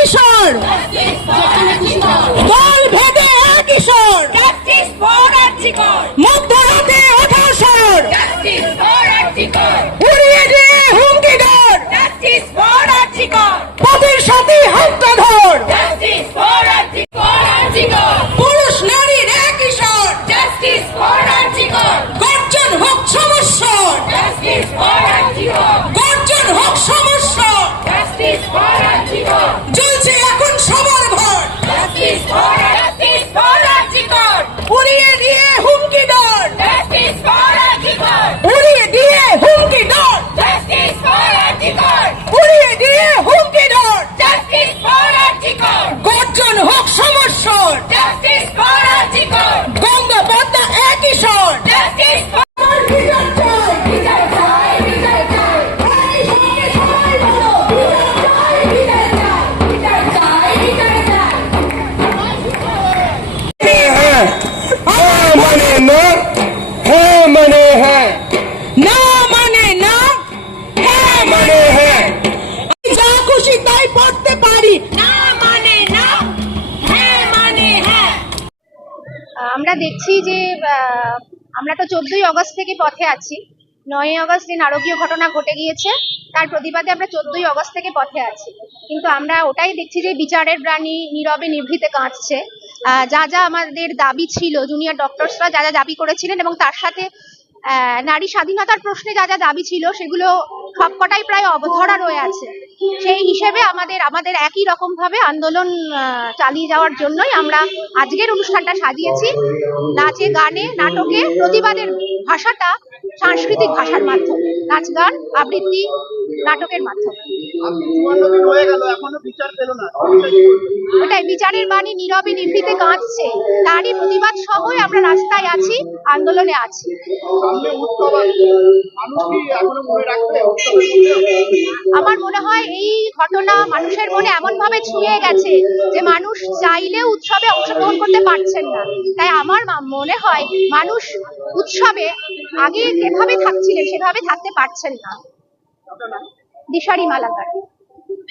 কিশোর খুশি তাই পড়তে পারি। না মানে না হ্যাঁ মানে হ্যাঁ। আমরা দেখছি যে আমরা তো চোদ্দই অগস্ট থেকে পথে আছি। নয়ই অগস্ট যে নারকীয় ঘটনা ঘটে গিয়েছে। তার প্রতিবাদে আমরা চোদ্দই অগস্ট থেকে পথে আছি। কিন্তু আমরা ওটাই দেখছি যে বিচারের প্রাণী নীরবে নিভৃতে কাঁদছে। আহ, যা যা আমাদের দাবি ছিল জুনিয়র ডক্টরসরা যা যা দাবি করেছিলেন এবং তার সাথে নারী স্বাধীনতার প্রশ্নে যা যা দাবি ছিল, সেগুলো সবকটাই প্রায় অবধরা রয়ে আছে। সেই হিসেবে আমাদের আমাদের একই রকম ভাবে আন্দোলন চালিয়ে যাওয়ার জন্যই আমরা আজকের অনুষ্ঠানটা সাজিয়েছি। নাচে, গানে, নাটকে, প্রতিবাদের ভাষাটা সাংস্কৃতিক ভাষার মাধ্যমে। নাচ, গান, আবৃত্তি, নাটকের মাধ্যমে। ওটাই বিচারের বাণী নীরবে নিভৃতে কাঁদছে। তারই প্রতিবাদ সহই আমরা রাস্তায় আছি আন্দোলনে আছি। মনে আমার মনে হয় এই ঘটনা মানুষের মনে এমন ভাবে ছুঁয়ে গেছে যে মানুষ চাইলেও উৎসবে অংশগ্রহণ করতে পারছেন না। তাই আমার মনে হয় মানুষ উৎসবে আগে যেভাবে থাকছিলেন সেভাবে থাকতে পারছেন না। দিশারি মালাকার